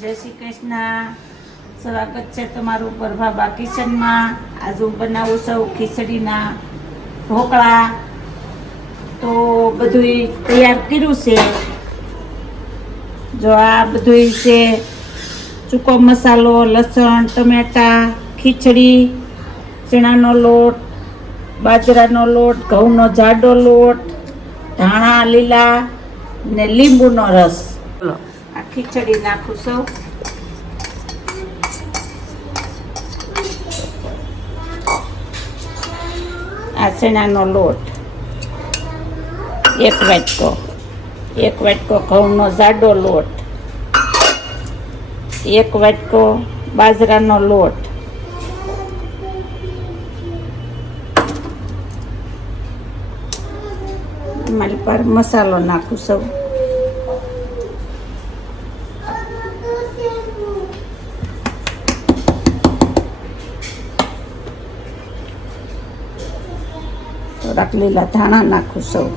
જય શ્રી કૃષ્ણ. સ્વાગત છે તમારું પ્રભાબા કિચનમાં. આજે હું બનાવું છું ખીચડીના ઢોકળા. તો બધું તૈયાર કર્યું છે. જો આ બધું છે સૂકો મસાલો, લસણ, ટમેટા, ખીચડી, ચણાનો લોટ, બાજરાનો લોટ, ઘઉંનો જાડો લોટ, ધાણા લીલા ને લીંબુનો રસ. આ ખીચડી નાખું છું. આ ચણાનો લોટ એક વાટકો ઘઉંનો જાડો લોટ, એક વાટકો બાજરાનો લોટ, મારી પર મસાલો નાખું છું. થોડાક લીલા ધાણા નાખું છું.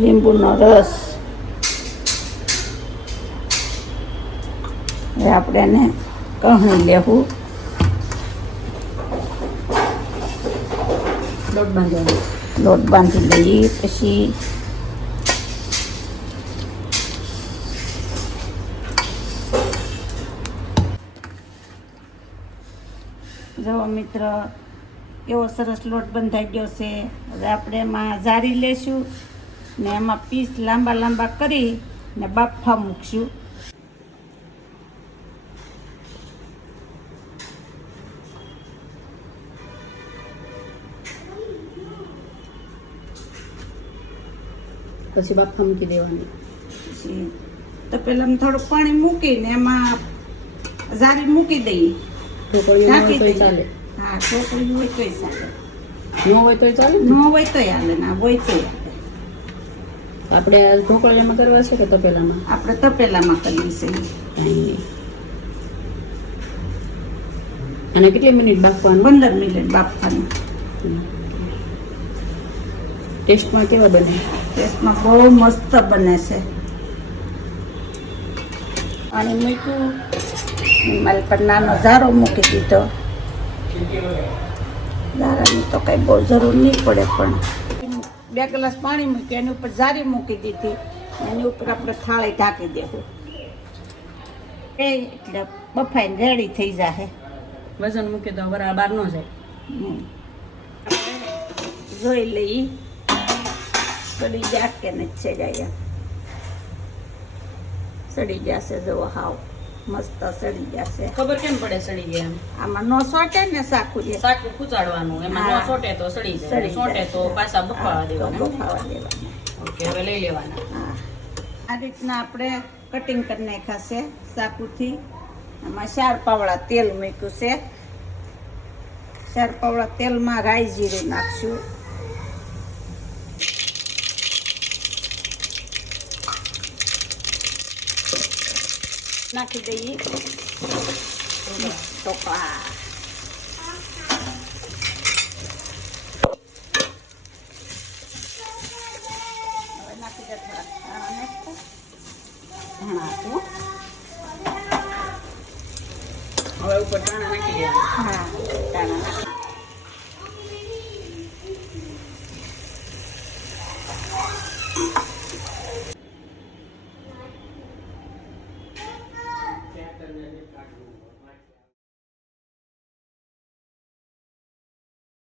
લીંબુનો રસ. હવે આપણે એને કહી લેવું. લોટ બાંધી લઈએ. પછી જો મિત્ર, એવો સરસ લોટ બંધાઈ ગયો છે. હવે આપણે એમાં જારી લેશું ને એમાં પીસ લાંબા લાંબા કરી ને બાફવા મૂકશું. પછી બાફા મૂકી દેવાની. પછી તપેલામાં થોડુંક પાણી મૂકીને એમાં જારી મૂકી દઈએ. ઢાંકી દઈએ. ચાલે. હા, ઢોકળી હોય તોય ચાલે, ન હોય તો ચાલે. ન હોય તોય હાલે, ના હોય તોય હાલે. આપણે ઢોકળિયામાં કરવા છે કે તપેલામાં? આપણે તપેલામાં કરીએ છીએ. કાંઈ નહીં. અને કેટલી મિનિટ બાફવાનું? 15 મિનિટ બાફવાનું. ટેસ્ટમાં કેવા બને? ટેસ્ટમાં બહુ મસ્ત બને છે. અને મૂક્યું, મારી પર નાનો ઝારો મૂકી દીધો. ઝારાની તો કંઈ બહુ જરૂર નહીં પડે, પણ 2 ગ્લાસ પાણી મૂક્યું, એની ઉપર જારી મૂકી દીધી. એની ઉપર આપણે થાળી ઢાંકી દેવું એટલે બફાઈને રેડી થઈ જાય. વજન મૂકે તો બરાબર બહાર ન જાય. આપણે જોઈ લઈએ સડી ગયા કે નથી સડાયા. સડી ગયા છે, જો હાવ મસ્ત સડી ગયા છે. ખબર કેમ પડે સડી ગયા? આમાં નો સોટે ને સાકુ જે સાકું ખૂંચાડવાનું, એમાં નો સોટે તો સડી જાય, સોટે તો પાછા બફાવા દેવાના. ઓકે, હવે લઈ લેવાના. હા, આ રીતના આપણે કટિંગ કરી નાખ્યા છે સાકુથી. એમાં 4 પાવડા તેલ મૂક્યું છે. 4 પાવડા તેલમાં રાઈ જીરું નાખશું. નાખી દઈએ ઢોકળા. હવે નાખી દે થોડા ધાણા નાખો. ધાણા આપો. હવે ઉપર ધાણા નાખી દેવાના. હા, ધાણા નાખી.